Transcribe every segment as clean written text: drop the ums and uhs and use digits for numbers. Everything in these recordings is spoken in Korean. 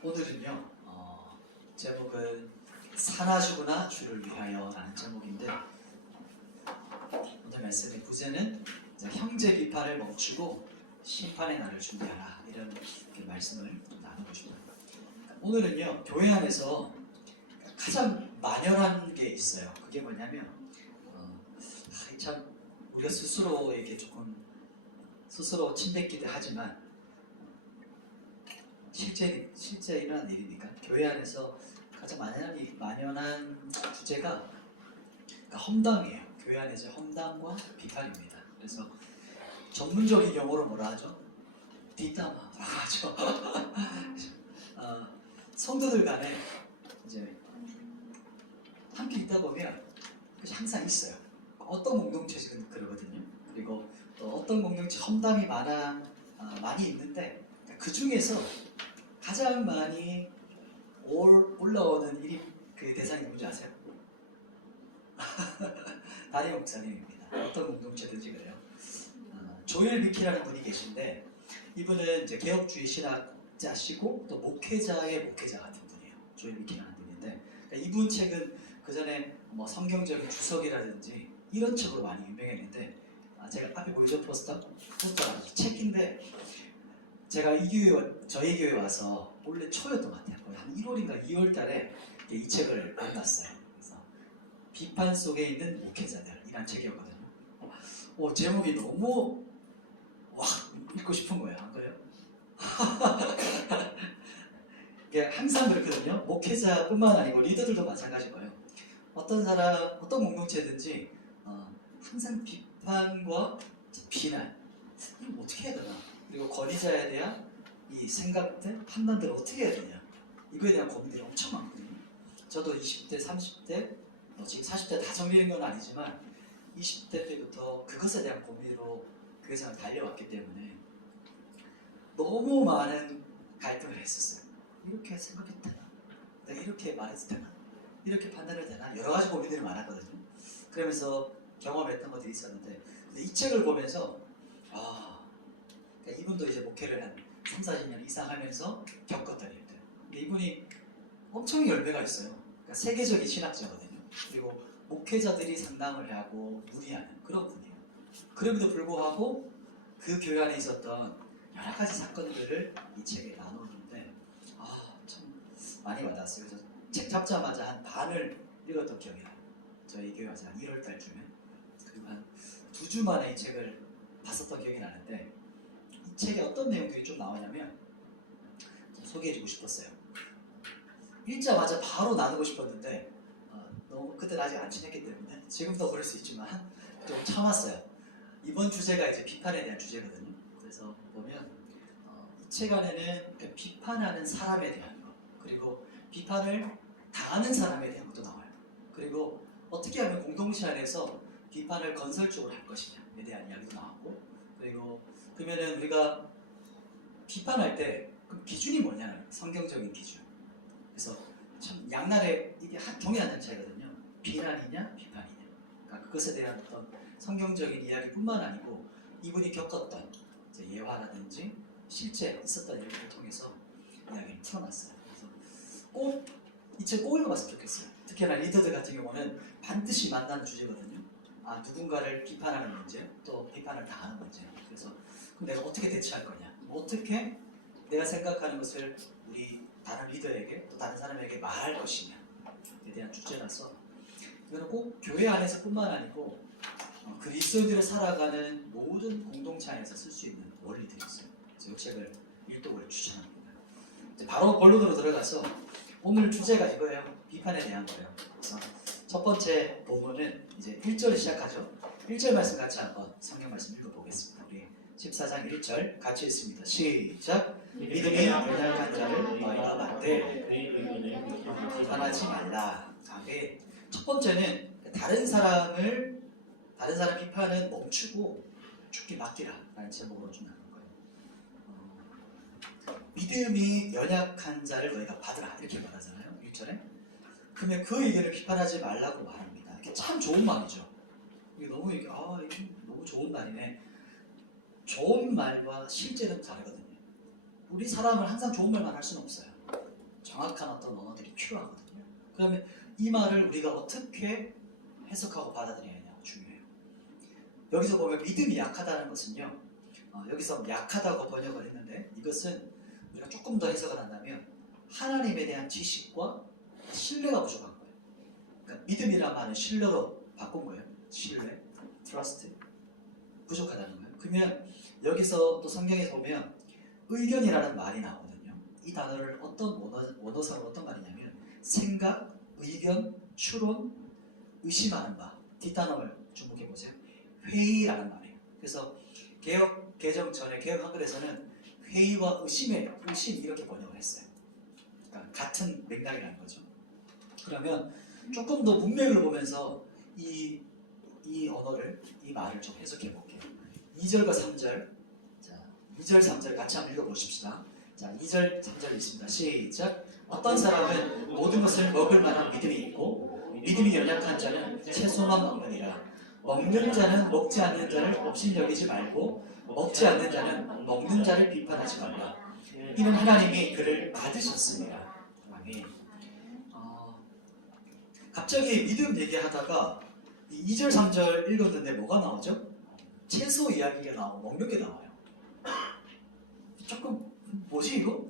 오늘은요, 제목은 사나주구나 주를 위하여 라는 제목인데, 오늘 말씀의 부제는 형제 비판을 멈추고 심판의 날을 준비하라, 이런 말씀을 나누고 싶어요. 오늘은요, 교회 안에서 가장 만연한 게 있어요. 그게 뭐냐면 참 우리가 스스로에게 조금 스스로 침뱉기도 하지만 실제 일어난 일이니까, 교회 안에서 가장 만연한 주제가 험담이에요. 교회 안에서 험담과 비판입니다. 그래서 전문적인 용어로 뭐라 하죠? 뒷담화라고 하죠. 성도들 간에 이제 함께 있다 보면 항상 있어요. 어떤 공동체는 그러거든요. 그리고 또 어떤 공동체 험담이 많이 있는데, 그 중에서 가장 많이 올라오는 그 대상이 누군지 아세요? 다리 목사님입니다. 어떤 공동체든지 그래요. 조엘 미키라는 분이 계신데, 이분은 이제 개혁주의 신학자시고 또 목회자의 목회자 같은 분이에요. 조엘 미키라는 분인데, 이분 책은 그 전에 뭐 성경적인 주석이라든지 이런 책으로 많이 유명했는데, 제가 앞에 보이죠? 포스터 책인데, 제가 저희 교회 와서 원래 초였던 것 같아요. 거의 한 1월인가 2월 달에 이 책을 만났어요. 그래서 비판 속에 있는 목회자들이란 책이었거든요. 제목이 너무 읽고 싶은 거예요. 안 그래요? 이게 항상 그렇거든요. 목회자뿐만 아니고 리더들도 마찬가지일 거예요. 어떤 공동체든지 항상 비판과 비난, 이거 어떻게 해야 되나? 그리고 권위자에 대한 이 생각들, 판단들을 어떻게 해야 되냐, 이거에 대한 고민들이 엄청 많거든요. 저도 20대, 30대, 지금 40대 다 정리된 건 아니지만 20대 때부터 그것에 대한 고민으로 그 회사를 달려왔기 때문에 너무 많은 갈등을 했었어요. 이렇게 생각해도 되나? 내가 이렇게 말해도 되나? 이렇게 판단해도 되나? 여러 가지 고민들이 많았거든요. 그러면서 경험했던 것들이 있었는데, 근데 이 책을 보면서 그러니까 이분도 이제 목회를 한 3, 40년 이상 하면서 겪었던 일들. 이분이 엄청 열매가 있어요. 그러니까 세계적인 신학자거든요. 그리고 목회자들이 상담을 하고 문의하는 그런 분이에요. 그럼에도 불구하고 그 교회 안에 있었던 여러 가지 사건들을 이 책에 나누는데 참 많이 와닿았어요. 그래서 책 잡자마자 한 반을 읽었던 기억이 나요. 저희 교회 와서 한 1월 달쯤에. 그리고 한 2주 만에 이 책을 봤었던 기억이 나는데, 이 책에 어떤 내용들이 좀 나오냐면 소개해주고 싶었어요. 읽자마자 바로 나누고 싶었는데 너무 그때는 아직 안 친했기 때문에, 지금도 그럴 수 있지만 좀 참았어요. 이번 주제가 이제 비판에 대한 주제거든요. 그래서 보면 이 책 안에는 비판하는 사람에 대한 것, 그리고 비판을 당하는 사람에 대한 것도 나와요. 그리고 어떻게 하면 공동체 안에서 비판을 건설적으로 할 것이냐에 대한 이야기도 나오고, 그리고 그러면은 우리가 비판할 때 그 기준이 뭐냐는 성경적인 기준. 그래서 참 양날에 이게 종이 한 장 차이거든요. 비난이냐 비판이냐. 그러니까 그것에 대한 어떤 성경적인 이야기뿐만 아니고 이분이 겪었던 예화라든지 실제 있었던 일들을 통해서 이야기를 풀어놨어요. 그래서 꼭 이 책 꼭 읽어봤으면 좋겠어요. 특히나 리더들 같은 경우는 반드시 만나는 주제거든요. 누군가를 비판하는 문제, 또 비판을 당하는 문제. 그래서 그럼 내가 어떻게 대처할 거냐, 어떻게 내가 생각하는 것을 우리 다른 리더에게 또 다른 사람에게 말할 것이냐에 대한 주제라서, 이거는 꼭 교회 안에서뿐만 아니고 그리스도인들을 살아가는 모든 공동체 안에서 쓸 수 있는 원리들이 있어요. 그래서 이 책을 읽도록 추천합니다. 이제 바로 본론으로 들어가서 오늘 주제가 이거예요. 비판에 대한 거예요. 그래서 첫 번째 본문은 이제 1절 시작하죠. 1절 말씀 같이 한번 성경 말씀 읽어보겠습니다. 우리 14장 1절 같이 읽습니다. 시작. 믿음이 연약한 자를 너희가 만들 비판하지 말라. 아멘. 첫 번째는 다른 사람 비판은 멈추고 죽기 맡기라 라는 제목으로 좀 나눈 거예요. 믿음이 연약한 자를 너희가 받으라, 이렇게 말하잖아요. 1절에. 그러면 그 의견을 비판하지 말라고 말합니다. 이게 참 좋은 말이죠. 이게 이게 너무 좋은 말이네. 좋은 말과 실제는 다르거든요. 우리 사람은 항상 좋은 말만 할 수는 없어요. 정확한 어떤 언어들이 필요하거든요. 그러면 이 말을 우리가 어떻게 해석하고 받아들여야 하냐가 중요해요. 여기서 보면 믿음이 약하다는 것은요, 여기서 약하다고 번역을 했는데 이것은 우리가 조금 더 해석을 한다면 하나님에 대한 지식과 신뢰가 부족한 거예요. 그러니까 믿음이란 말은 신뢰로 바꾼 거예요. 신뢰, trust, 부족하다는 거예요. 그러면 여기서 또 성경에서 보면 의견이라는 말이 나오거든요. 이 단어를 어떤 원어상으로 어떤 말이냐면 생각, 의견, 추론, 의심하는 바. 뒷단어를 주목해 보세요. 회의라는 말이에요. 그래서 개혁 개정 전에 개혁 한글에서는 회의와 의심 이렇게 번역을 했어요. 그러니까 같은 맥락이라는 거죠. 그러면 조금 더 문맥을 보면서 이 언어를, 이 말을 좀 해석해 볼게요. 2절과 3절. 자, 2절, 3절 같이 한번 읽어 보십시다. 자, 2절, 3절 있습니다. 시작. 어떤 사람은 모든 것을 먹을 만한 믿음이 있고 믿음이 연약한 자는 채소만 먹느니라. 먹는 자는 먹지 않는 자를 업신여기지 말고 먹지 않는 자는 먹는 자를 비판하지 말라. 이는 하나님이 그를 받으셨습니다. 아멘. 갑자기 믿음 얘기하다가 2절, 3절 읽었는데 뭐가 나오죠? 채소 이야기가 나오고 먹는 게 나와요. 조금 뭐지 이거?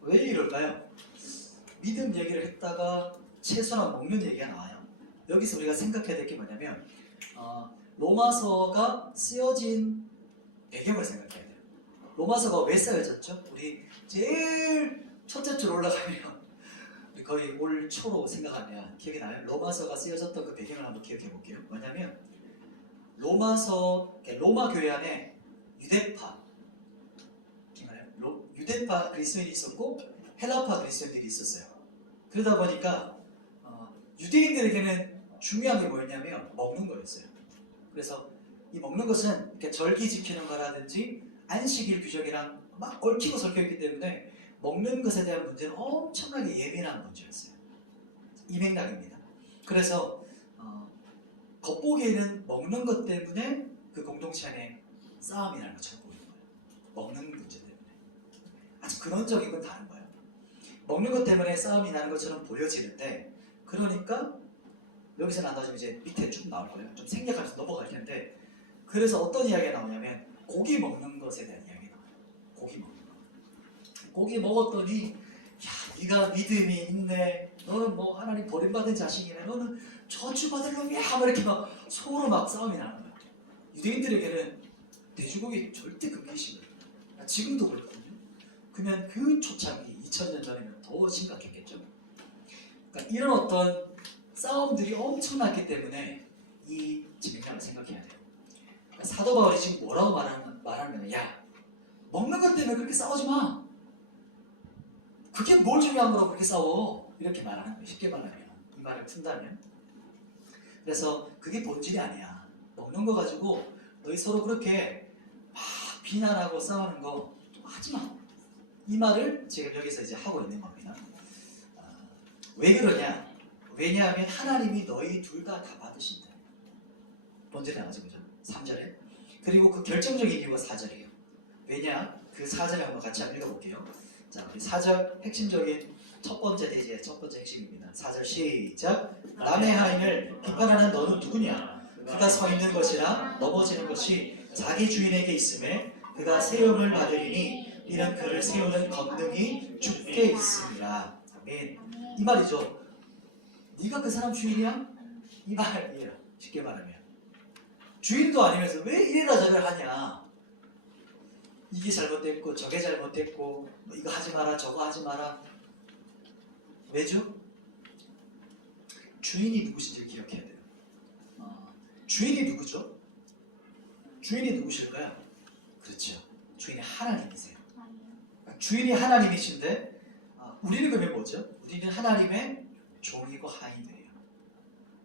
왜 이럴까요? 믿음 얘기를 했다가 채소나 먹는 얘기가 나와요. 여기서 우리가 생각해야 될 게 뭐냐면 로마서가 쓰여진 배경을 생각해야 돼요. 로마서가 왜 쓰여졌죠? 우리 제일 첫째 줄 올라가면 거의 올 초로 생각하면 기억이 나요? 로마서가 쓰여졌던 그 배경을 한번 기억해 볼게요. 뭐냐면 로마 교회 안에 유대파 그리스도인이 있었고 헬라파 그리스도인들이 있었어요. 그러다 보니까 유대인들에게는 중요한 게 뭐였냐면 먹는 거였어요. 그래서 이 먹는 것은 이렇게 절기 지키는 거라든지 안식일 규정이랑 막 얽히고 설켜 있기 때문에 먹는 것에 대한 문제는 엄청나게 예민한 문제였어요. 이 맥락입니다. 그래서 겉보기에는 먹는 것 때문에 그 공동체 안에 싸움이 나는 것처럼 보이는 거예요. 먹는 문제 때문에. 아주 근원적인 건 다른 거예요. 먹는 것 때문에 싸움이 나는 것처럼 보여지는데, 그러니까 여기서 나눠지면 이제 밑에 쭉 나올 거예요. 좀 생략하면서 넘어갈 텐데, 그래서 어떤 이야기가 나오냐면 고기 먹는 것에 대한 이야기 나와요. 고기 먹는 거. 고기 먹었더니 야, 네가 믿음이 있네. 너는 뭐 하나님 버림받은 자식이네. 너는 저주받을 놈이야. 이렇게 막 서로 막 싸움이 나는 거예요. 유대인들에게는 돼지고기 절대 금기식이거든요. 지금도 그렇거든요. 그러면 그 초창기 2000년 전에는 더 심각했겠죠. 그러니까 이런 어떤 싸움들이 엄청났기 때문에 이 맥락을 생각해야 돼요. 그러니까 사도 바울이 지금 뭐라고 말하면 야, 먹는 것 때문에 그렇게 싸우지 마. 그게 뭘 중요한 거라고 그렇게 싸워. 이렇게 말하는 거예요. 쉽게 말하면. 이 말을 푼다면. 그래서 그게 본질이 아니야. 먹는 거 가지고 너희 서로 그렇게 막 비난하고 싸우는 거 하지 마. 이 말을 지금 여기서 이제 하고 있는 겁니다. 왜 그러냐? 왜냐하면 하나님이 너희 둘 다 받으신다. 본질이 나오죠, 그죠? 3절에. 그리고 그 결정적인 이유가 4절이에요. 왜냐? 그 4절에 한번 같이 한번 읽어볼게요. 자, 우리 4절 핵심적인 첫 번째 대지의 첫 번째 핵심입니다. 4절 시작. 남의 하인을 비판하는 너는 누구냐? 그가 서 있는 것이나 넘어지는 것이 자기 주인에게 있음에 그가 세움을 받으리니 이는 그를 세우는 권능이 주께 있습니다. 아멘. 이 말이죠. 네가 그 사람 주인이야? 이 말이에요. 쉽게 말하면 주인도 아니면서 왜 이래라 저래라 하냐? 이게 잘못됐고 저게 잘못됐고 뭐 이거 하지 마라 저거 하지 마라. 왜죠? 주인이 누구신지 기억해야 돼요. 주인이 누구죠? 주인이 누구실까요? 그렇죠. 주인이 하나님이세요. 그러니까 주인이 하나님이신데 우리는 그러면 뭐죠? 우리는 하나님의 종이고 하인들이에요.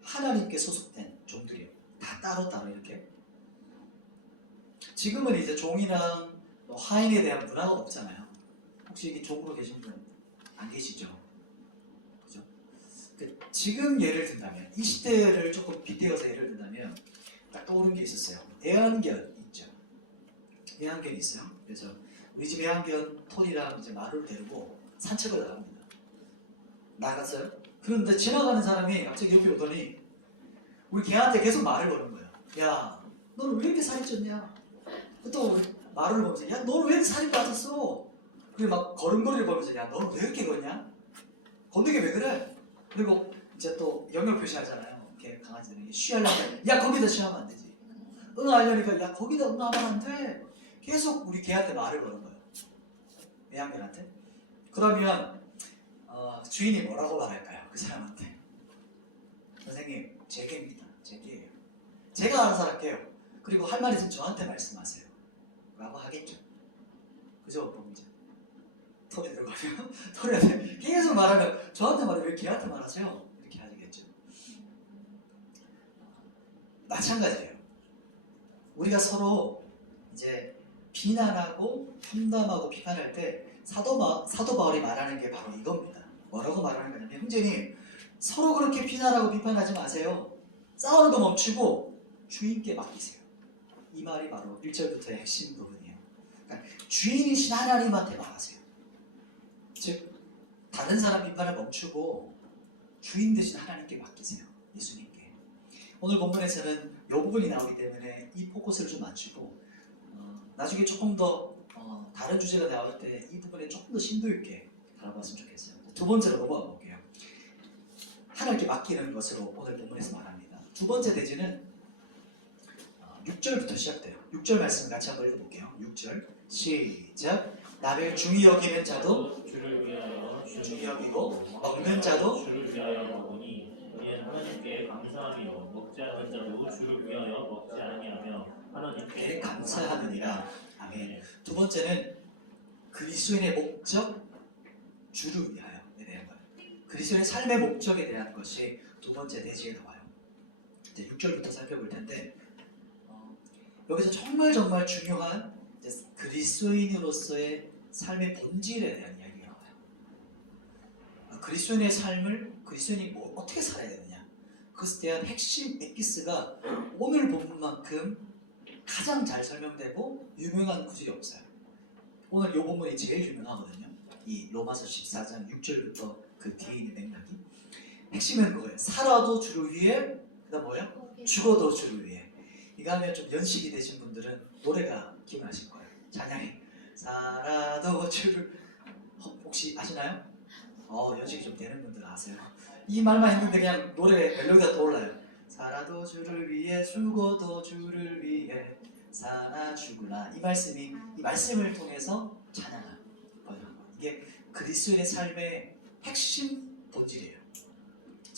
하나님께 소속된 종들이에요. 다 따로따로 이렇게. 지금은 이제 종이랑 하인에 대한 문화가 없잖아요. 혹시 여기 종으로 계신 분 안 계시죠? 그죠? 지금 예를 든다면 이 시대를 조금 빗대어서 예를 든다면 딱 떠오른 게 있었어요. 애완견 있죠. 애완견이 있어요. 그래서 우리 집 애완견 톨이랑 이제 마루를 데리고 산책을 나갑니다. 나갔어요. 그런데 지나가는 사람이 갑자기 옆에 오더니 우리 걔한테 계속 말을 거는 거예요. 야, 너는 왜 이렇게 살이 쪘냐? 또 말을 보면서 야, 너는 왜 이렇게 살이 빠졌어? 그리고 막 걸음걸이를 보면서 야, 너는 왜 이렇게 걷냐? 걷는 게 왜 그래? 그리고 이제 또 영역 표시하잖아요. 이렇게 강아지들이 쉬하려면 야, 거기다 쉬하면 안 되지. 응하려니까 야, 거기다 응하면 안 돼. 계속 우리 걔한테 말을 거는 거예요. 애완견한테. 그러면 주인이 뭐라고 말할까요? 그 사람한테. 선생님, 제 개입니다. 제 개예요. 제가 알아서 할게요. 그리고 할 말 있으면 저한테 말씀하세요. 라고 하겠죠. 그죠? 범죄. 털이 들어가면 털이 계속 말하면 저한테 말해 왜 걔한테 말하세요? 이렇게 하겠죠. 마찬가지예요. 우리가 서로 이제 비난하고 험담하고 비판할 때 사도 바울이 말하는 게 바로 이겁니다. 뭐라고 말하는 거냐면 형제님 서로 그렇게 비난하고 비판하지 마세요. 싸우는 거 멈추고 주인께 맡기세요. 이 말이 바로 1절부터의 핵심 부분이에요. 그러니까 주인이신 하나님한테 말하세요. 즉 다른 사람 비판을 멈추고 주인 되신 하나님께 맡기세요. 예수님께. 오늘 본문에서는 이 부분이 나오기 때문에 이 포커스를 좀 맞추고 나중에 조금 더 다른 주제가 나올 때 이 부분에 조금 더 심도 있게 다뤄봤으면 좋겠어요. 두 번째로 넘어가 볼게요. 하나님께 맡기는 것으로 오늘 본문에서 말합니다. 두 번째 대지는 6절부터 시작돼요. 6절 말씀 같이 한번 읽어볼게요. 6절 시작. 나를 중히 여기는 자도 주를 위하여 중히 여기고 먹는 자도 주를 위하여 먹으니 이는 하나님께 감사하며 먹지 않은 자도 주를 위하여 먹지 아니하며 하나님께 감사하느니라. 아멘. 두 번째는 그리스도인의 목적, 주를 위하여에 대한 거예요. 그리스도인의 삶의 목적에 대한 것이 두 번째 대지에 나와요. 이제 6절부터 살펴볼 텐데 여기서 정말 중요한 그리스도인으로서의 삶의 본질에 대한 이야기가 나와요. 그리스도인의 삶을 그리스도인이 어떻게 살아야 되느냐, 그것에 대한 핵심 엑기스가 오늘 본문만큼 가장 잘 설명되고 유명한 구절이 없어요. 오늘 이 본문이 제일 유명하거든요. 이 로마서 14장 6절부터 그 뒤에 있는 맥락이. 핵심은 뭐예요? 살아도 주를 위해, 그 다음 뭐예요? 죽어도 주를 위해. 이거 하면 좀 연식이 되신 분들은 노래가 기억나실 거예요. 찬양이 살아도 주를 혹시 아시나요? 연식이 좀 되는 분들 아세요? 이 말만 했는데 그냥 노래 멜로디가 떠올라요. 살아도 주를 위해 죽어도 주를 위해 사나 죽으나. 이 말씀을 통해서 찬양하는 거예요. 이게 그리스도인의 삶의 핵심 본질이에요.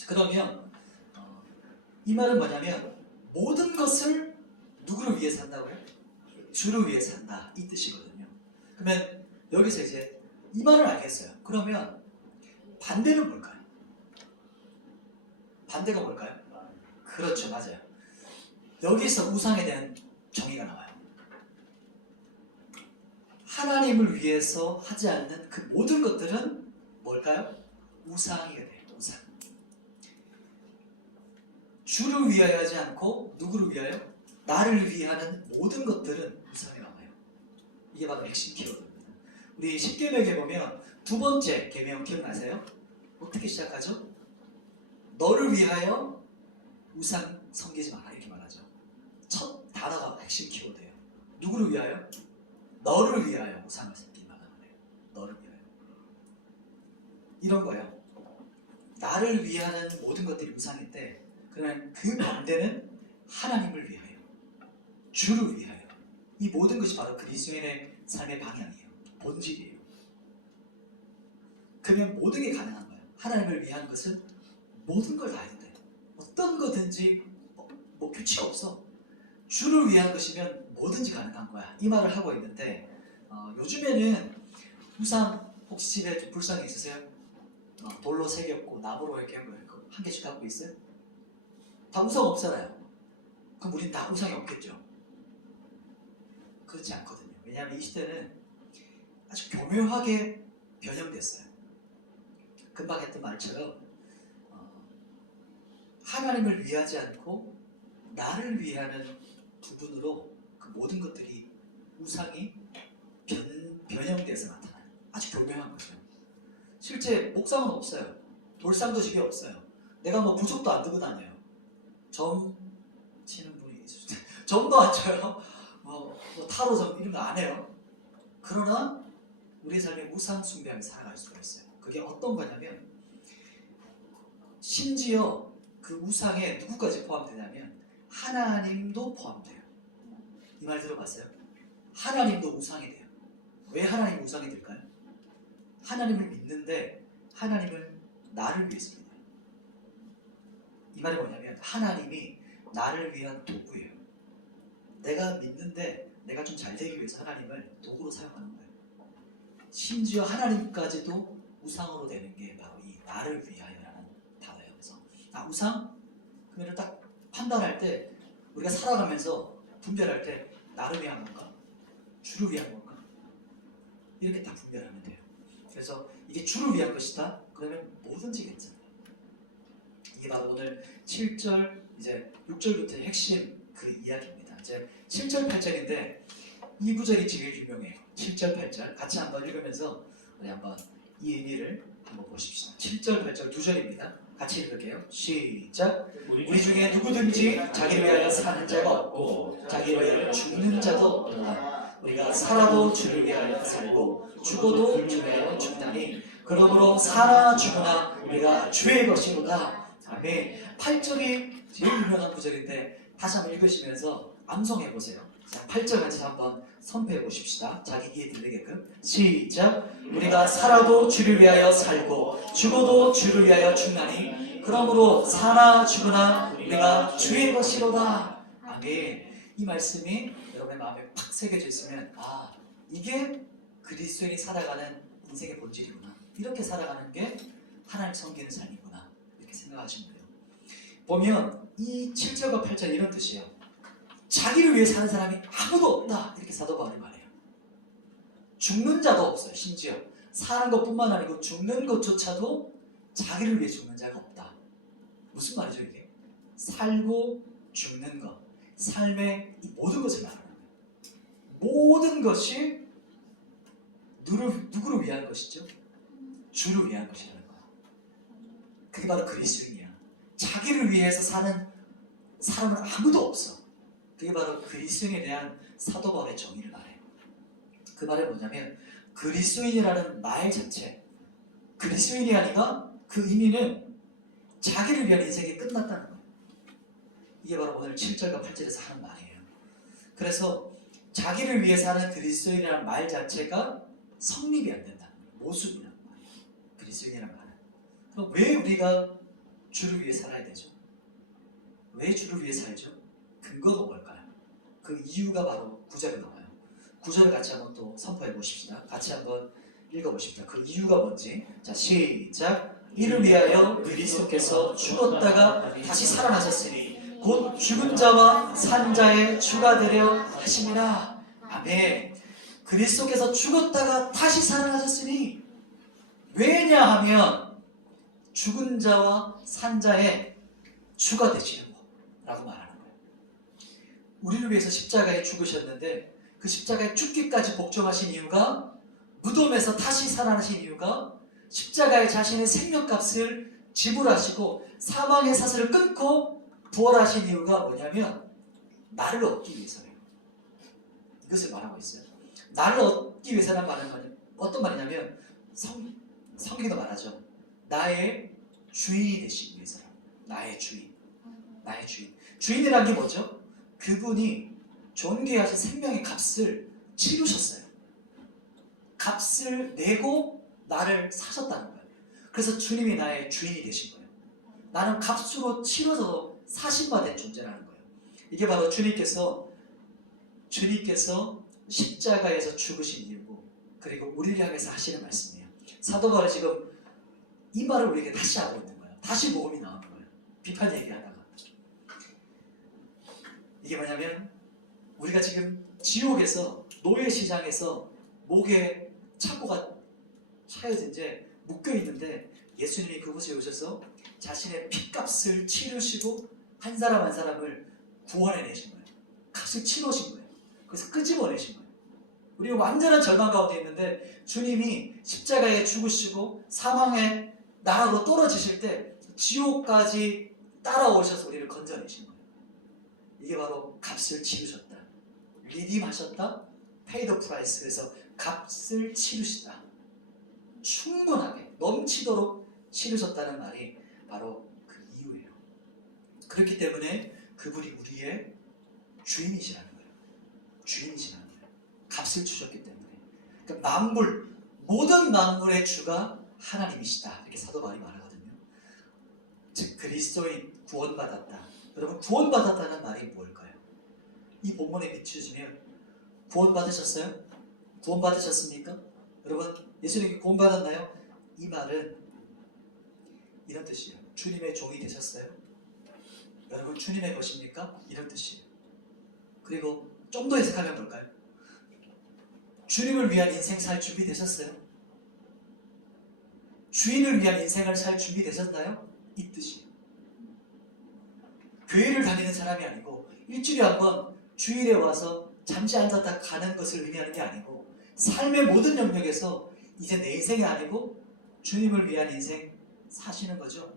그러면 이 말은 뭐냐면 모든 것을 누구를 위해 산다고요? 주를 위해 산다, 이 뜻이거든요. 그러면 여기서 이제 이 말을 알겠어요. 그러면 반대는 뭘까요? 반대가 뭘까요? 그렇죠, 맞아요. 여기서 우상에 대한 정의가 나와요. 하나님을 위해서 하지 않는 그 모든 것들은 뭘까요? 우상이 돼요. 우상. 주를 위하여 하지 않고 누구를 위하여? 나를 위하는 모든 것들은 우상에 나와요. 이게 바로 핵심 키워드입니다. 우리 10계명에 보면 두 번째 계명 기억나세요? 어떻게 시작하죠? 너를 위하여 우상 섬기지 마라, 이렇게 말하죠. 첫 단어가 핵심 키워드예요. 누구를 위하여? 너를 위하여 우상을 섬기지 말라는 거예요. 너를 위하여. 이런 거예요. 나를 위하는 모든 것들이 우상인데, 그러면 그 반대는 하나님을 위하여, 주를 위하여. 이 모든 것이 바로 그리스도인의 삶의 방향이에요. 본질이에요. 그러면 모든 게 가능한 거예요. 하나님을 위한 것은 모든 걸 다 해도 돼요. 어떤 거든지 뭐 규칙 없어. 주를 위한 것이면 뭐든지 가능한 거야. 이 말을 하고 있는데 요즘에는 우상 혹시 집에 불상이 있으세요? 돌로 새겼고 나무로 이렇게 한 개씩 갖고 있어요? 다 우상 없잖아요. 그럼 우린 다 우상이 없겠죠? 그렇지 않거든요. 왜냐하면 이 시대는 아주 교묘하게 변형됐어요. 금방 했던 말처럼 하나님을 위하지 않고 나를 위하는 부분으로 그 모든 것들이 우상이 변형돼서 나타나요. 아주 교묘한 거죠. 실제 목상은 없어요. 돌상도 집에 없어요. 내가 뭐 부적도 안 들고 다녀요. 점 치는 분이 있으시죠. 점도 안 쳐요. 뭐 타로점 이런 거 안 해요. 그러나 우리의 삶에 우상 숭배하며 살아갈 수가 있어요. 그게 어떤 거냐면 심지어 그 우상에 누구까지 포함되냐면 하나님도 포함돼요. 이 말 들어봤어요? 하나님도 우상이 돼요. 왜 하나님이 우상이 될까요? 하나님을 믿는데 하나님은 나를 위해서 믿어요. 이 말이 뭐냐면 하나님이 나를 위한 도구예요. 내가 믿는데 내가 좀 잘 되기 위해서 하나님을 도구로 사용하는 거예요. 심지어 하나님까지도 우상으로 되는 게 바로 이 나를 위하여라는 단어예요. 그래서 우상? 그러면 딱 판단할 때 우리가 살아가면서 분별할 때 나를 위한 건가? 주를 위한 건가? 이렇게 딱 분별하면 돼요. 그래서 이게 주를 위한 것이다? 그러면 뭐든지 괜찮아요. 이게 바로 오늘 7절 이제 6절부터의 핵심 그 이야기입니다. 이제 7절 8절인데 이 구절이 제일 유명해요. 7절 8절 같이 한번 읽으면서 우리 한번 이 의미를 한번 보십시다. 7절 8절 두 절입니다. 같이 읽을게요. 시작. 우리 중에 누구든지 자기를 위하여 사는 자가 없고 자기를 위하여 죽는 자도 없다. 우리가 살아도 주를 위하여 살고 죽어도 주를 위하여 죽나니 그러므로 살아 죽으나 우리가 주의 것이로다. 아멘. 8절이 제일 유명한 구절인데 다시 한번 읽으시면서 암송해 보세요. 자, 8절 같이 한번 선포해 보십시다. 자기 귀에 들리게끔. 시작. 우리가 살아도 주를 위하여 살고 죽어도 주를 위하여 죽나니 그러므로 살아 죽으나 우리가 주의 것이로다. 아멘. 이 말씀이 여러분의 마음에 팍 새겨져 있으면 이게 그리스도인이 살아가는 인생의 본질이구나. 이렇게 살아가는 게 하나님 섬기는 삶이구나. 이렇게 생각하시면 돼요. 보면 이 7절과 8절 이런 뜻이에요. 자기를 위해 사는 사람이 아무도 없다. 이렇게 사도 바울이 말해요. 죽는 자도 없어요. 심지어 사는 것뿐만 아니고 죽는 것조차도 자기를 위해 죽는 자가 없다. 무슨 말이죠 이게? 살고 죽는 것, 삶의 이 모든 것을 말하는 거예요. 모든 것이 누구를 위한 것이죠? 주를 위한 것이라는 거예요. 그게 바로 그리스도인이야. 자기를 위해서 사는 사람은 아무도 없어. 그게 바로 그리스도인에 대한 사도 바울의 정의를 말해요. 그 말은 뭐냐면 그리스도인이라는 말 자체, 그리스도인이 아니라 그 의미는 자기를 위한 인생이 끝났다는 거예요. 이게 바로 오늘 7절과 8절에서 하는 말이에요. 그래서 자기를 위해서 하는 그리스도인이라는 말 자체가 성립이 안 된다는 거예요. 모순이라는 말이에요. 그리스도인이라는 말은. 그럼 왜 우리가 주를 위해 살아야 되죠? 왜 주를 위해 살죠? 근거가 뭘까요? 그 이유가 바로 9절에 나와요. 9절을 같이 한번 또 선포해 보십시다. 같이 한번 읽어보십시다. 그 이유가 뭔지. 자, 시작. 이를 위하여 그리스도께서 죽었다가 다시 살아나셨으니 곧 죽은 자와 산 자의 주가 되려 하심이라. 아멘. 그리스도께서 죽었다가 다시 살아나셨으니 왜냐하면 죽은 자와 산 자의 주가 되시는 거라고 말합니다. 우리를 위해서 십자가에 죽으셨는데 그 십자가에 죽기까지 복종하신 이유가 무덤에서 다시 살아나신 이유가 십자가에 자신의 생명값을 지불하시고 사망의 사슬을 끊고 부활하신 이유가 뭐냐면 나를 얻기 위해서예요. 이것을 말하고 있어요. 나를 얻기 위해서라는 말은 어떤 말이냐면 성경도 말하죠. 나의 주인이 되시기 위해서라. 나의 주인. 나의 주인. 주인이라는 게 뭐죠? 그분이 존귀하신 생명의 값을 치르셨어요. 값을 내고 나를 사셨다는 거예요. 그래서 주님이 나의 주인이 되신 거예요. 나는 값으로 치러서 사신받은 존재라는 거예요. 이게 바로 주님께서 십자가에서 죽으신 이유고 그리고 우리를 향해서 하시는 말씀이에요. 사도 바울은 지금 이 말을 우리에게 다시 하고 있는 거예요. 다시 모험이 나오는 거예요. 비판 얘기하다가. 이게 뭐냐면 우리가 지금 지옥에서 노예시장에서 목에 착고가 차여진 채 묶여있는데 예수님이 그곳에 오셔서 자신의 핏값을 치르시고 한 사람 한 사람을 구원해내신 거예요. 값을 치르신 거예요. 그래서 끄집어내신 거예요. 우리가 완전한 절망 가운데 있는데 주님이 십자가에 죽으시고 사망의 나락으로 떨어지실 때 지옥까지 따라오셔서 우리를 건져내신 거예요. 이게 바로 값을 치르셨다. 리딤하셨다. pay the price. 그래서 값을 치르시다. 충분하게 넘치도록 치르셨다는 말이 바로 그 이유예요. 그렇기 때문에 그분이 우리의 주인이시라는 거예요. 주인이시라는 거예요. 값을 주셨기 때문에. 그러니까 만물, 모든 만물의 주가 하나님이시다. 이렇게 사도 바울이 말하거든요. 즉 그리스도인 구원받았다. 여러분 구원받았다는 말이 뭘까요? 이 본문에 비추시면 구원받으셨어요? 구원받으셨습니까? 여러분 예수님께 구원받았나요? 이 말은 이런 뜻이에요. 주님의 종이 되셨어요? 여러분 주님의 것입니까? 이런 뜻이에요. 그리고 좀 더 해석하면 뭘까요? 주님을 위한 인생 살 준비 되셨어요? 주인을 위한 인생을 살 준비 되셨나요? 이 뜻이에요. 교회를 다니는 사람이 아니고 일주일에 한 번 주일에 와서 잠시 앉았다 가는 것을 의미하는 게 아니고 삶의 모든 영역에서 이제 내 인생이 아니고 주님을 위한 인생 사시는 거죠.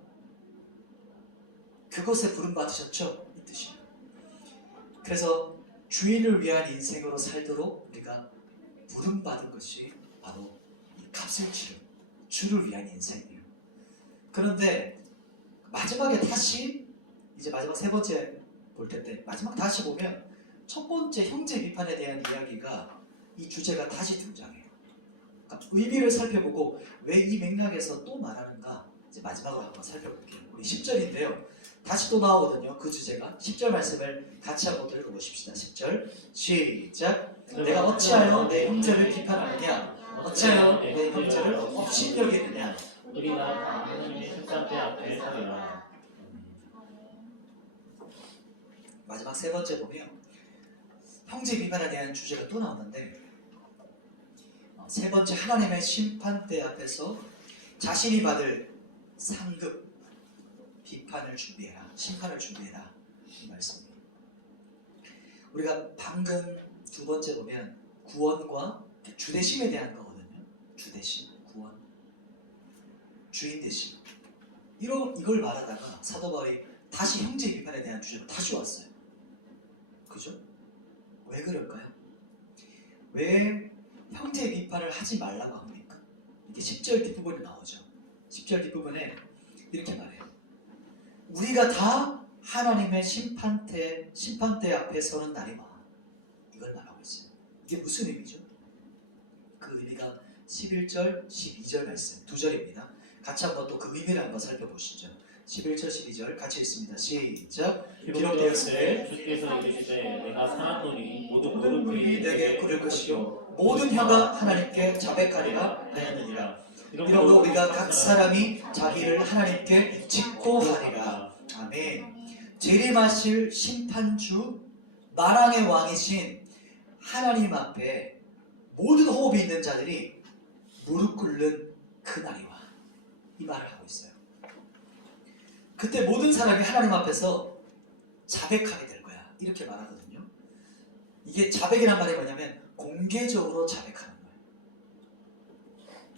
그것에 부름받으셨죠? 이 뜻이에요. 그래서 주인을 위한 인생으로 살도록 우리가 부름받은 것이 바로 이 값을 치른 주를 위한 인생이에요. 그런데 마지막에 다시 이제 마지막 세 번째 볼 텐데 마지막 다시 보면 첫 번째 형제 비판에 대한 이야기가 이 주제가 다시 등장해요. 그러니까 의미를 살펴보고 왜 이 맥락에서 또 말하는가 이제 마지막으로 한번 살펴볼게요. 우리 10절인데요. 다시 또 나오거든요. 그 주제가 10절 말씀을 같이 한번 읽어보십시다. 10절 시작. 내가 어찌하여 내 형제를 비판하느냐 어찌하여 내 형제를 업신여기느냐. 우리가 다 하나님의 십자대 앞에 서리라. 마지막 세 번째 보면 형제 비판에 대한 주제가 또 나오는데 세 번째 하나님의 심판대 앞에서 자신이 받을 상급 비판을 준비해라. 심판을 준비해라. 이 말씀입니다. 우리가 방금 두 번째 보면 구원과 주대심에 대한 거거든요. 주대심, 구원, 주인대심. 이걸 말하다가 사도 바울이 다시 형제 비판에 대한 주제로 다시 왔어요. 그죠? 왜 그럴까요? 왜 형제 비판을 하지 말라고 합니까? 이게 10절 뒷부분에 나오죠. 10절 뒷부분에 이렇게 말해요. 우리가 다 하나님의 심판대 앞에 서는 날이 와. 이걸 말하고 있어요. 이게 무슨 의미죠? 그 의미가 11절, 12절 말씀 두 절입니다. 같이 한번 또 그 의미를 한번 살펴보시죠. 11절, 12절 같이 읽습니다. 시작. 기록되었으되 주께서 이르시되 내가 사랑노니 모든 무리 내게 구를 것이요 모든 혀가 하나님께 자백하리라 하였느니라. 이러므로 우리가 각 사람이 자기를 하나님께 직고하리라. 아멘. 재림하실 심판주 만왕의 왕이신 하나님 앞에 모든 호흡이 있는 자들이 무릎 꿇는 그날이 와. 이 말을 하고 있어요. 그때 모든 사람이 하나님 앞에서 자백하게 될 거야. 이렇게 말하거든요. 이게 자백이란 말이 뭐냐면 공개적으로 자백하는 거예요.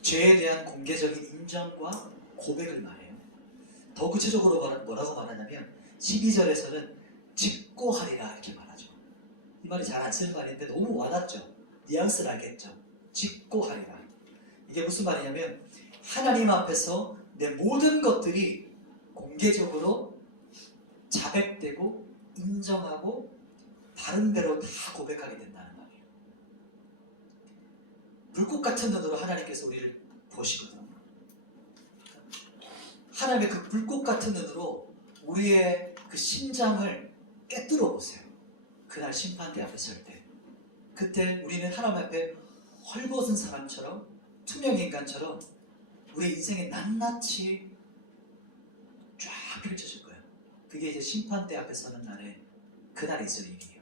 죄에 대한 공개적인 인정과 고백을 말해요. 더 구체적으로 뭐라고 말하냐면 12절에서는 직고하리라 이렇게 말하죠. 이 말이 잘 안 쓰는 말인데 너무 와닿죠. 뉘앙스를 알겠죠. 직고하리라. 이게 무슨 말이냐면 하나님 앞에서 내 모든 것들이 공개적으로 자백되고 인정하고 다른 대로 다 고백하게 된다는 말이에요. 불꽃 같은 눈으로 하나님께서 우리를 보시거든요. 하나님의 그 불꽃 같은 눈으로 우리의 그 심장을 깨뜨려 보세요. 그날 심판대 앞에 설 때. 그때 우리는 하나님 앞에 헐벗은 사람처럼 투명 인간처럼 우리 인생에 낱낱이 쫙 펼쳐질 거예요. 그게 이제 심판대 앞에 서는 날에 그날에 있을 일이에요.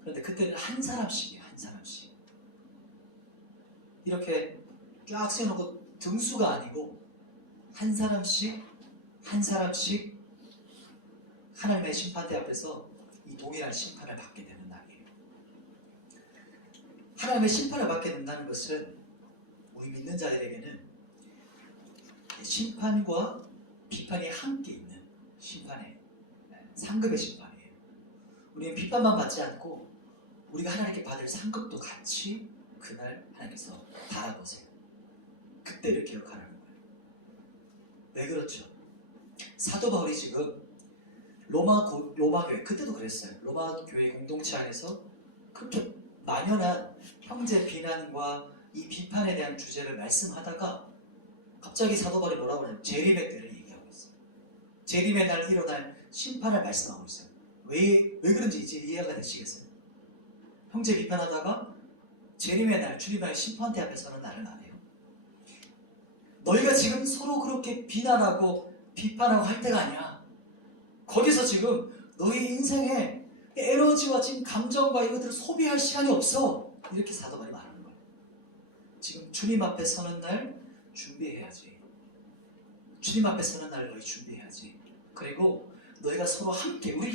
그런데 그때는 한 사람씩이에요. 한 사람씩. 이렇게 쫙 세워놓고 등수가 아니고 한 사람씩 한 사람씩 하나님의 심판대 앞에서 이 동일한 심판을 받게 되는 날이에요. 하나님의 심판을 받게 된다는 것은 우리 믿는 자들에게는 심판과 비판이 함께 있는 심판의 상급의 심판이에요. 우리는 비판만 받지 않고 우리가 하나님께 받을 상급도 같이 그날 하나님께서 달아보세요. 그때 이렇게 기억하라는 거예요. 왜 그렇죠? 사도 바울이 지금 로마 교회, 그때도 그랬어요. 로마 교회 공동체 안에서 그렇게 만연한 형제 비난과 이 비판에 대한 주제를 말씀하다가 갑자기 사도 바울이 뭐라고 하냐면 재림의 때를 얘기하고 있어요. 재림의 날 일어날 심판을 말씀하고 있어요. 왜 그런지 이제 이해가 되시겠어요? 형제 비판하다가 재림의 날, 주님의 심판대 앞에 서는 날은 안 해요. 너희가 지금 서로 그렇게 비난하고 비판하고 할 때가 아니야. 거기서 지금 너희 인생에 에너지와 지금 감정과 이것들을 소비할 시간이 없어. 이렇게 사도 바울이 말하는 거예요. 지금 주님 앞에 서는 날 준비해야지. 주님 앞에 서는 날 너희 준비해야지. 그리고 너희가 서로 함께, 우리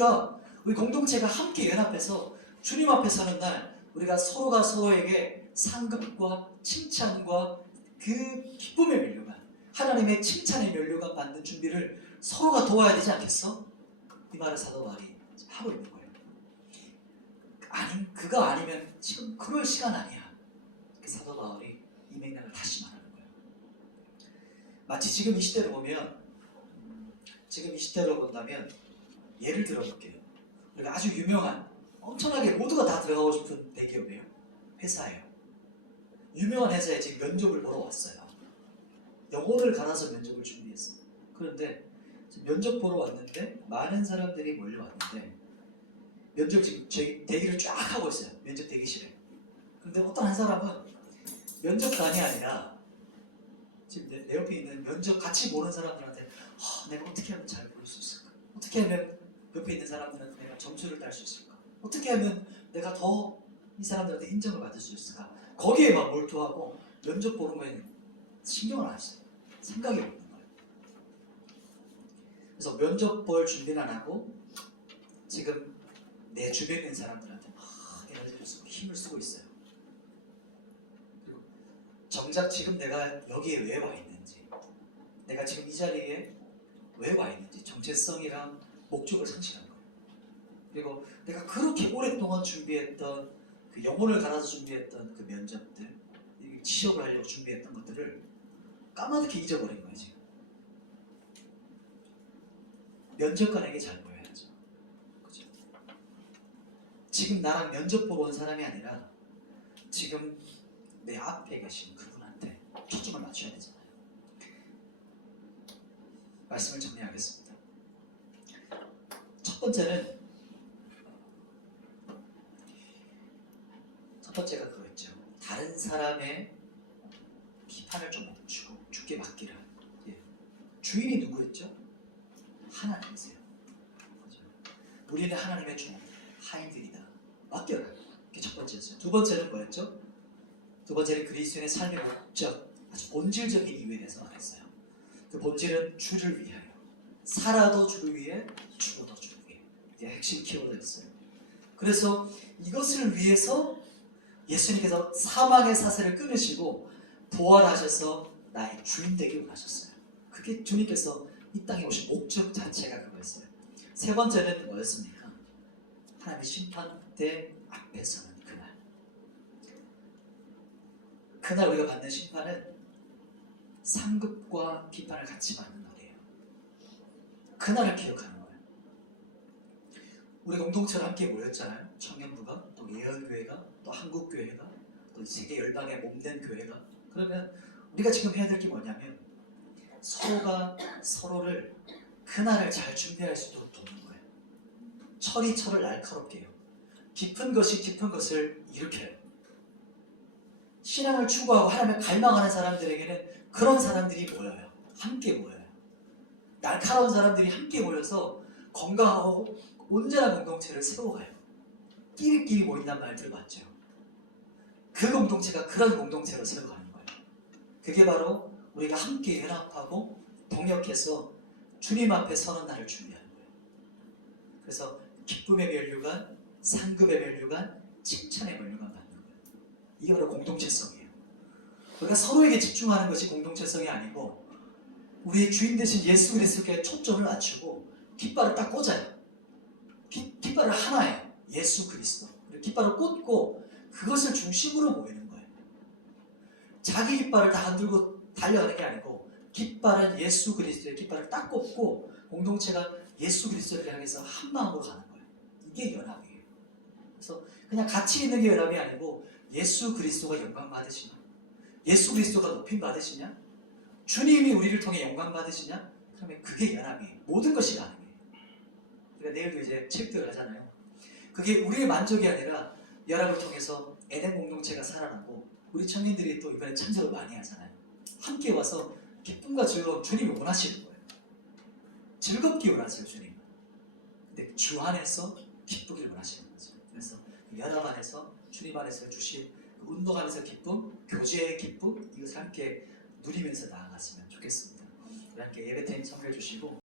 공동체가 함께 연합해서 주님 앞에 서는 날 우리가 서로가 서로에게 상급과 칭찬과 그 기쁨의 면류관, 하나님의 칭찬의 면류관 받는 준비를 서로가 도와야 되지 않겠어? 이 말을 사도 바울이 하고 있는 거예요. 그거 아니면 지금 그럴 시간 아니야. 사도 바울이 이 맥락을 다시 말하는 거예요. 마치 지금 이 시대로 본다면 예를 들어볼게요. 우리가 아주 유명한, 엄청나게 모두가 다 들어가고 싶은 대기업이에요. 회사예요. 유명한 회사에 지금 면접을 보러 왔어요. 영혼을 갈아서 면접을 준비했어요. 그런데 지금 면접 보러 왔는데 많은 사람들이 몰려왔는데 면접 지금 대기를 쫙 하고 있어요. 면접 대기실에. 그런데 어떤 한 사람은 면접관이 아니라 지금 내 옆에 있는 면접 같이 보는 사람들한테 내가 어떻게 하면 잘 볼 수 있을까? 어떻게 하면 옆에 있는 사람들한테 내가 점수를 딸 수 있을까? 어떻게 하면 내가 더 이 사람들한테 인정을 받을 수 있을까? 거기에 막 몰두하고 면접 보는 거에는 신경을 안 써요. 생각이 없는 거예요. 그래서 면접 볼 준비는 안 하고 지금 내 주변에 있는 사람들한테 막 에너지를 쓰고 힘을 쓰고 있어요. 그리고 정작 지금 내가 여기에 왜 와 있는지, 내가 지금 이 자리에 왜 와 있는지 정체성이랑 목적을 상실한 거예요. 그리고 내가 그렇게 오랫동안 준비했던 그 영혼을 갈아서 준비했던 그 면접들, 취업을 하려고 준비했던 것들을 까마득히 잊어버린 거예요. 지금 면접관에게 잘 보여야죠. 그죠? 지금 나랑 면접 보러 온 사람이 아니라 지금 내 앞에 계신 그분한테 초점을 맞춰야 되잖아요. 말씀을 정리하겠습니다. 첫 번째가 그거였죠. 다른 사람의 비판을 좀 멈추고 주께 맡기라. 주인이 누구였죠? 하나님이세요. 그렇죠? 우리는 하나님의 종, 하인들이다. 맡겨라. 그게 첫 번째였어요. 두 번째는 뭐였죠? 두 번째는 그리스도인의 삶의 목적, 아주 본질적인 이유에 대해서 말했어요. 그 본질은 주를 위하여. 살아도 주를 위해, 죽어도 주를 위해. 이게 핵심 키워드였어요. 그래서 이것을 위해서 예수님께서 사망의 사슬을 끊으시고 부활하셔서 나의 주인 되기 원하셨어요. 그게 주님께서 이 땅에 오신 목적 자체가 그거였어요. 세 번째는 뭐였습니까? 하나님의 심판대 앞에 서는 그날. 그날 우리가 받는 심판은 상급과 비판을 같이 받는 날이에요. 그날을 기억하는 거예요. 우리 공동체로 함께 모였잖아요. 청년부가, 또 예언교회가, 또 한국교회가, 또 세계 열방에 몸된 교회가. 그러면 우리가 지금 해야 될 게 뭐냐면 서로가 서로를 그날을 잘 준비할 수 있도록 돕는 거예요. 철이 철을 날카롭게 해요. 깊은 것이 깊은 것을 일으켜요. 신앙을 추구하고 하나님을 갈망하는 사람들에게는 그런 사람들이 모여요. 함께 모여요. 날카로운 사람들이 함께 모여서 건강하고 온전한 공동체를 세워가요. 끼리끼리 모인단 말 들어봤죠? 그 공동체가 그런 공동체로 세워가는 거예요. 그게 바로 우리가 함께 연합하고 동역해서 주님 앞에 서는 날을 준비하는 거예요. 그래서 기쁨의 면류관, 상급의 면류관, 칭찬의 면류관 받는 거예요. 이게 바로 공동체성이에요. 우리가 서로에게 집중하는 것이 공동체성이 아니고 우리의 주인 되신 예수 그리스도께 초점을 맞추고 깃발을 딱 꽂아요. 깃발을 하나예요. 예수 그리스도. 깃발을 꽂고 그것을 중심으로 모이는 거예요. 자기 깃발을 다 안 들고 달려가는 게 아니고 깃발은 예수 그리스도의 깃발을 딱 꽂고 공동체가 예수 그리스도를 향해서 한 마음으로 가는 거예요. 이게 연합이에요. 그래서 그냥 같이 있는 게 연합이 아니고 예수 그리스도가 영광 받으시냐, 예수 그리스도가 높임 받으시냐, 주님이 우리를 통해 영광 받으시냐, 그러면 그게 연합이에요. 모든 것이 가능해요. 그러니까 내일도 이제 체육대회를 하잖아요. 그게 우리의 만족이 아니라 연합을 통해서 에덴 공동체가 살아나고 우리 청년들이 또 이번에 참석을 많이 하잖아요. 함께 와서 기쁨과 즐거움 주님이 원하시는 거예요. 즐겁게 원하세요, 주님. 근데 주 안에서 기쁘길 원하시는 거죠. 그래서 연합 안에서 주님 안에서 주신 그 운동 안에서 기쁨, 교제의 기쁨, 이것을 함께 누리면서 나아갔으면 좋겠습니다. 우리 함께 예배팀 참여해 주시고